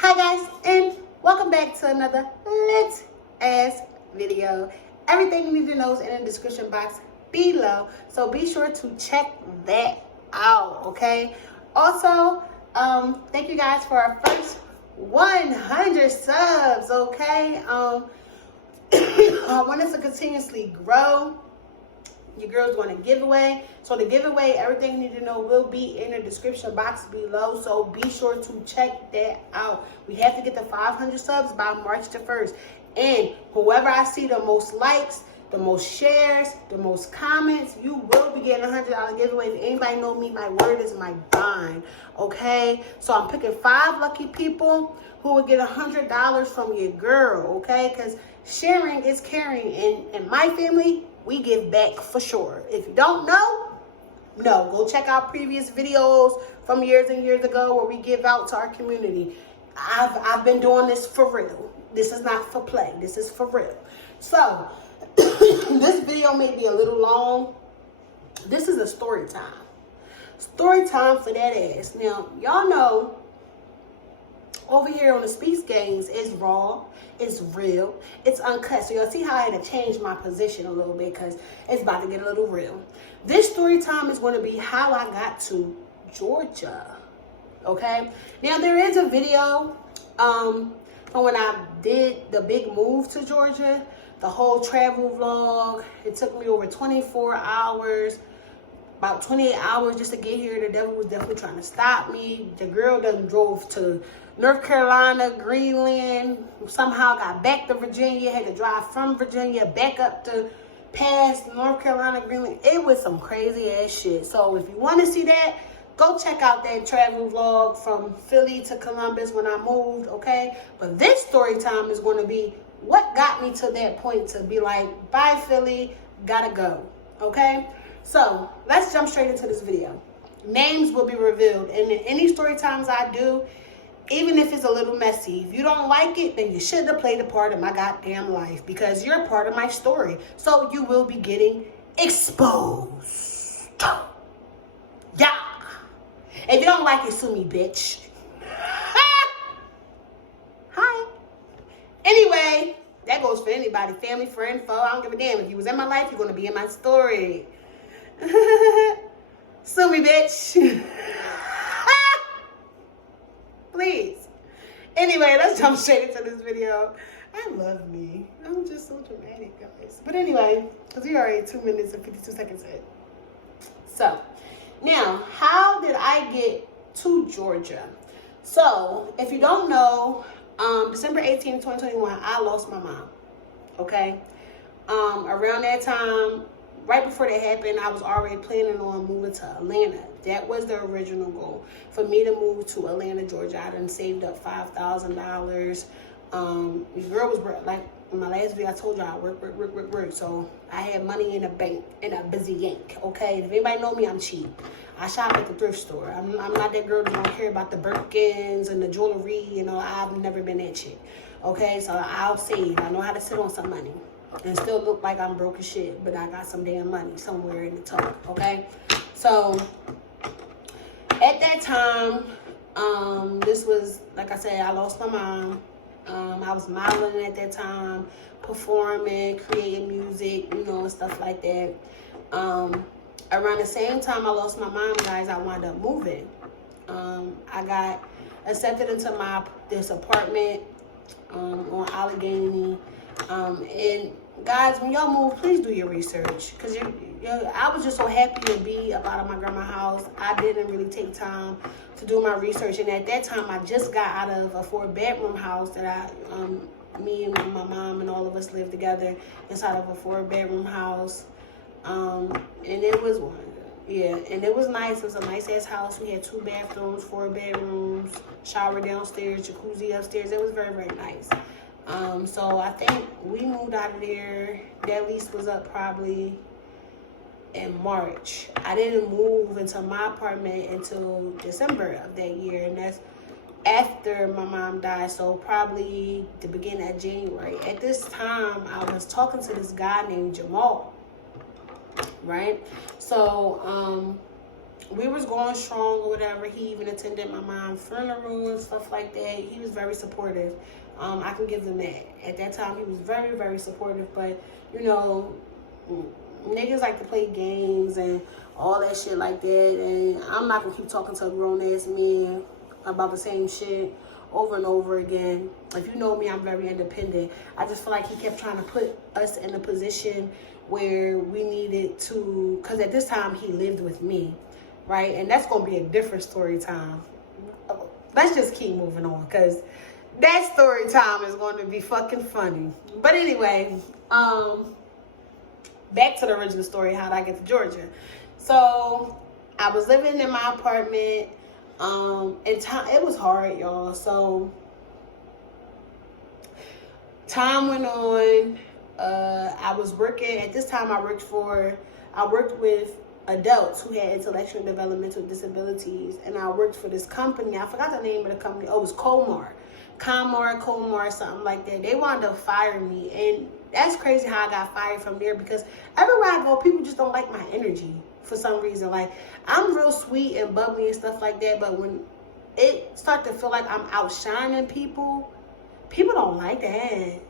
Hi guys, and welcome back to another lit ass video. Everything you need to know is in the description box below, so be sure to check that out. Okay, also thank you guys for our first 100 subs. Okay, I want us to continuously grow. Your girl's going to giveaway. So the giveaway, everything you need to know will be in the description box below. So be sure to check that out. We have to get the 500 subs by March the 1st. And whoever I see the most likes, the most shares, the most comments, you will be getting a $100 giveaway. If anybody know me, my word is my bond. Okay? So I'm picking 5 lucky people who will get $100 from your girl. Okay? Because sharing is caring. And in my family, we give back for sure. If you don't know, go check out previous videos from years and years ago where we give out to our community. I've been doing this for real. This is not for play. This is for real. So this video may be a little long. This is a story time. Story time for that ass. Now, y'all know over here on the Speaks games, it's raw, it's real, it's uncut. So you'll see how I had to change my position a little bit because it's about to get a little real. This story time is going to be how I got to Georgia. Okay? Now, there is a video from when I did the big move to Georgia, the whole travel vlog. It took me over 24 hours. About 28 hours just to get here. The devil was definitely trying to stop me. The girl done drove to North Carolina, Greenland, somehow got back to Virginia, had to drive from Virginia back up to past North Carolina, Greenland. It was some crazy ass shit. So if you want to see that, go check out that travel vlog from Philly to Columbus when I moved, okay? But this story time is going to be what got me to that point to be like, bye Philly, gotta go, okay? So let's jump straight into this video. Names will be revealed, and in any story times I do, even if it's a little messy, if you don't like it, then you shouldn't have played a part of my goddamn life because you're a part of my story. So you will be getting exposed. Yeah. If you don't like it, sue me, bitch. Hi. Anyway, that goes for anybody, family, friend, foe. I don't give a damn. If you was in my life, you're going to be in my story. Sue me, bitch. Please. Anyway, let's jump straight into this video. I love me. I'm just so dramatic, guys. But anyway, because we already 2 minutes and 52 seconds in. So, now, how did I get to Georgia? So, if you don't know, December 18, 2021, I lost my mom. Okay? Around that time, right before that happened, I was already planning on moving to Atlanta. That was the original goal, for me to move to Atlanta, Georgia. I done saved up $5,000. The girl was, like in my last video, I told you I work. So I had money in the bank and a busy yank, okay? If anybody know me, I'm cheap. I shop at the thrift store. I'm not that girl that don't care about the Birkins and the jewelry, you know. I've never been that chick, okay? So I'll save. I know how to sit on some money and still look like I'm broke as shit, but I got some damn money somewhere in the tuck, okay? So at that time, this was, like I said, I lost my mom. I was modeling at that time, performing, creating music, you know, and stuff like that. Around the same time I lost my mom, guys, I wound up moving. I got accepted into this apartment on Allegheny. And guys, when y'all move, please do your research, because I was just so happy to be up out of my grandma's house. I didn't really take time to do my research, and at that time I just got out of a 4-bedroom house that me and my mom and all of us lived together inside of a 4-bedroom house. And it was and it was nice. It was a nice ass house. We had 2 bathrooms, 4 bedrooms, shower downstairs, jacuzzi upstairs. It was very, very nice. So I think we moved out of there. That lease was up probably in March. I didn't move into my apartment until December of that year, and that's after my mom died, so probably the beginning of January. At this time, I was talking to this guy named Jamal, right? So we was going strong or whatever. He even attended my mom's funeral and stuff like that. He was very supportive. I can give him that. At that time, he was very, very supportive. But, you know, niggas like to play games and all that shit like that. And I'm not going to keep talking to a grown-ass man about the same shit over and over again. If you know me, I'm very independent. I just feel like he kept trying to put us in a position where we needed to, because at this time, he lived with me, right? And that's going to be a different story time. Let's just keep moving on, because that story time is going to be fucking funny. But anyway, back to the original story, how did I get to Georgia? So I was living in my apartment, and time, it was hard, y'all. So time went on. I was working, at this time I worked with adults who had intellectual and developmental disabilities, and I worked for this company. I forgot the name of the company. Oh, it was Comar, something like that. They wanted to fire me, and that's crazy how I got fired from there, because everywhere I go, people just don't like my energy for some reason. Like, I'm real sweet and bubbly and stuff like that, but when it starts to feel like I'm outshining people, people don't like that.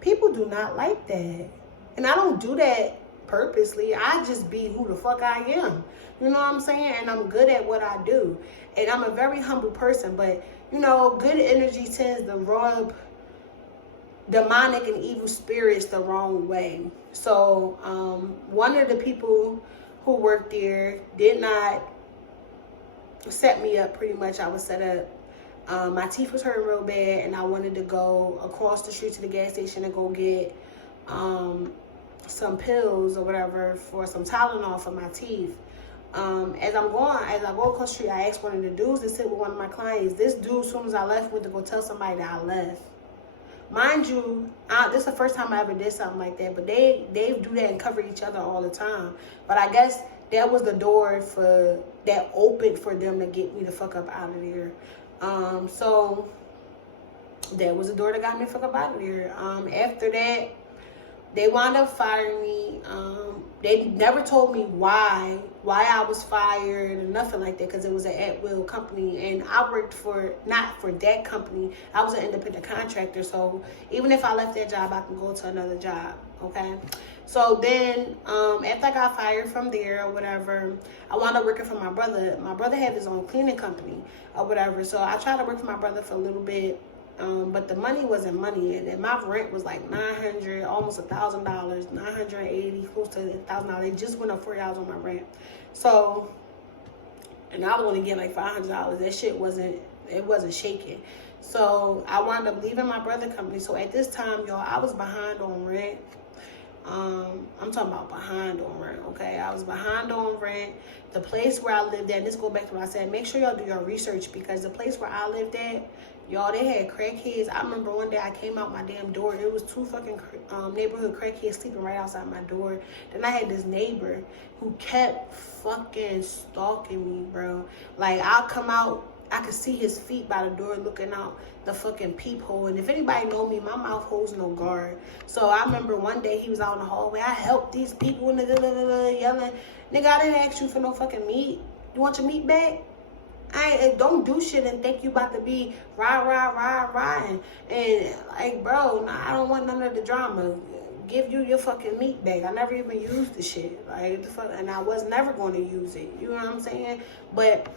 People do not like that. And I don't do that purposely. I just be who the fuck I am. You know what I'm saying? And I'm good at what I do. And I'm a very humble person. But, you know, good energy tends to rub demonic and evil spirits the wrong way. So, one of the people who worked there did not set me up pretty much. I was set up. My teeth was hurting real bad, and I wanted to go across the street to the gas station and go get some pills or whatever for some Tylenol for my teeth. As I go across the street, I asked one of the dudes to sit with one of my clients. This dude, as soon as I left, went to go tell somebody that I left. Mind you, this is the first time I ever did something like that, but they do that and cover each other all the time. But I guess that was the door that opened for them to get me the fuck up out of there. So that was the door that got me the fuck up out of there. After that, they wound up firing me. They never told me why I was fired or nothing like that, because it was an at-will company, and I worked not for that company. I was an independent contractor, so even if I left that job, I can go to another job, okay? So then, after I got fired from there or whatever, I wound up working for my brother. My brother had his own cleaning company or whatever, so I tried to work for my brother for a little bit. But the money wasn't money, and my rent was like $900, almost $1,000, $980, close to $1,000. It just went up $40 on my rent. So, and I was only getting like $500. That shit wasn't shaking. So I wound up leaving my brother company. So at this time, y'all, I was behind on rent. I'm talking about behind on rent, okay? I was behind on rent. The place where I lived at, and this goes back to what I said, make sure y'all do your research, because the place where I lived at, y'all, they had crackheads. I remember one day I came out my damn door, and it was two fucking neighborhood crackheads sleeping right outside my door. Then I had this neighbor who kept fucking stalking me, bro. Like, I'll come out, I could see his feet by the door looking out the fucking peephole. And if anybody know me, my mouth holds no guard. So I remember one day he was out in the hallway. I helped these people and yelling, nigga, I didn't ask you for no fucking meat. You want your meat back? I don't do shit and think you about to be rah. And like, bro, nah, I don't want none of the drama. Give you your fucking meat back. I never even used the shit. Like, the fuck, and I was never going to use it. You know what I'm saying? But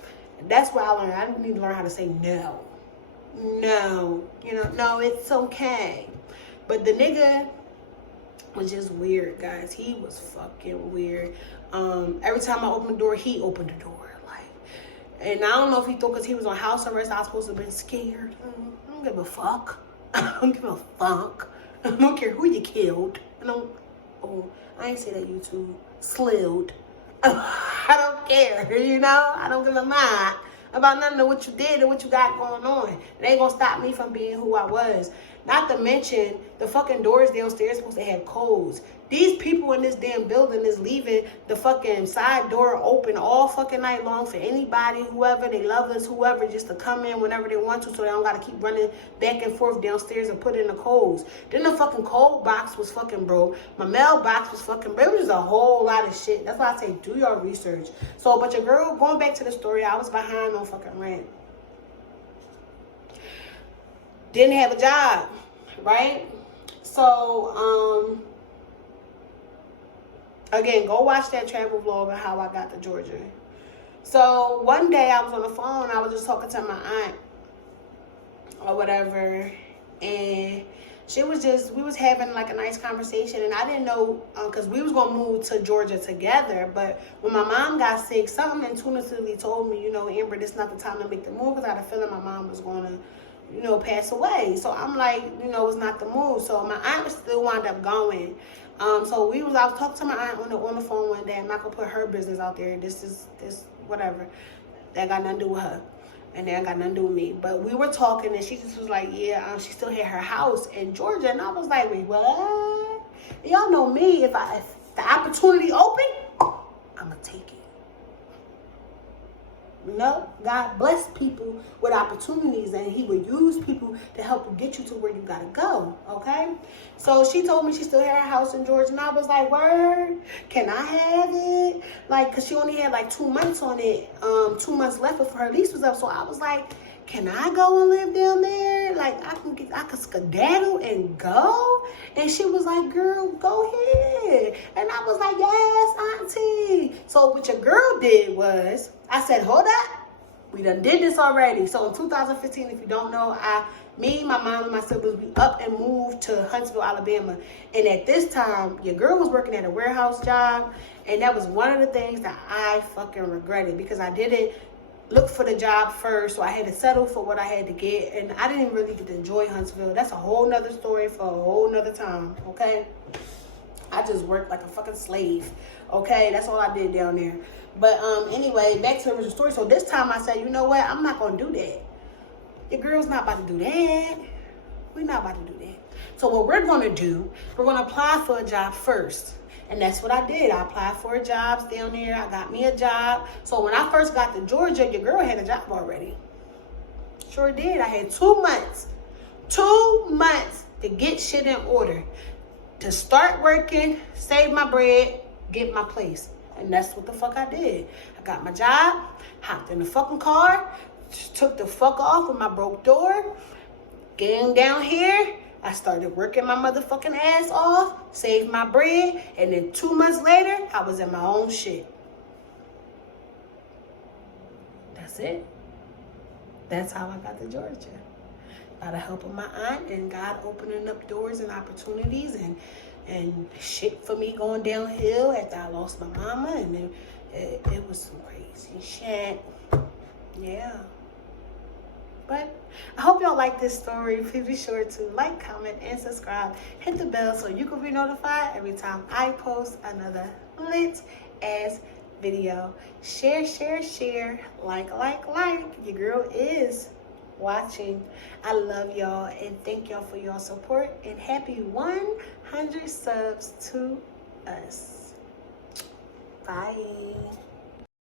that's what I learned. I need to learn how to say no. No. You know, no, it's okay. But the nigga was just weird, guys. He was fucking weird. Every time I opened the door, he opened the door. And I don't know if he thought because he was on house arrest, I was supposed to have been scared. I don't give a fuck. I don't give a fuck. I don't care who you killed. I ain't say that, YouTube. Slilled. I don't care, you know? I don't give a mind about none of what you did and what you got going on. It ain't gonna stop me from being who I was. Not to mention, the fucking doors downstairs supposed to have codes. These people in this damn building is leaving the fucking side door open all fucking night long for anybody, whoever, they lovers, whoever, just to come in whenever they want to, so they don't gotta keep running back and forth downstairs and put in the codes. Then the fucking code box was fucking broke. My mailbox was fucking broke. It was just a whole lot of shit. That's why I say do your research. So, but your girl, going back to the story, I was behind on fucking rent. Didn't have a job, right? So, again, go watch that travel vlog of how I got to Georgia. So one day I was on the phone, I was just talking to my aunt or whatever, and she was just, we was having like a nice conversation, and I didn't know, because we was going to move to Georgia together, but when my mom got sick, something intuitively told me, you know, Amber, this is not the time to make the move, because I had a feeling my mom was going to, you know, pass away. So I'm like, you know, it's not the move. So my aunt still wound up going. I was talking to my aunt on the phone one day. I'm not gonna put her business out there. This whatever. That got nothing to do with her, and that got nothing to do with me. But we were talking, and she just was like, yeah, she still had her house in Georgia, and I was like, wait, what? Y'all know me. If the opportunity open, I'ma take it. You know, God bless people with opportunities, and he would use people to help you get you to where you gotta go, okay? So she told me she still had her house in Georgia, and I was like, word, can I have it? Like, because she only had like 2 months on it, 2 months left before her lease was up. So I was like, can I go and live down there? Like, I could skedaddle and go? And she was like, girl, go ahead. And I was like, yes, auntie. So what your girl did was, I said, hold up. We done did this already. So in 2015, if you don't know, me, my mom, and my siblings, we up and moved to Huntsville, Alabama. And at this time, your girl was working at a warehouse job. And that was one of the things that I fucking regretted, because I didn't look for the job first, so I had to settle for what I had to get, and I didn't really get to enjoy Huntsville. That's a whole nother story for a whole nother time, okay? I just worked like a fucking slave, okay? That's all I did down there. But anyway, back to the original story. So this time I said, you know what? I'm not gonna do that. Your girl's not about to do that. We're not about to do that. So what we're gonna do, we're gonna apply for a job first. And that's what I did. I applied for jobs down there. I got me a job. So when I first got to Georgia, your girl had a job already. Sure did. I had 2 months. 2 months to get shit in order. To start working, save my bread, get my place. And that's what the fuck I did. I got my job, hopped in the fucking car, took the fuck off with my broke door, getting down here. I started working my motherfucking ass off, saved my bread, and then 2 months later, I was in my own shit. That's it. That's how I got to Georgia. By the help of my aunt and God opening up doors and opportunities and shit for me going downhill after I lost my mama, and then it was some crazy shit. Yeah. But I hope y'all like this story. Please be sure to like, comment, and subscribe. Hit the bell so you can be notified every time I post another lit ass video. Share, share, share. Like. Your girl is watching. I love y'all, and thank y'all for your support, and happy 100 subs to us. Bye.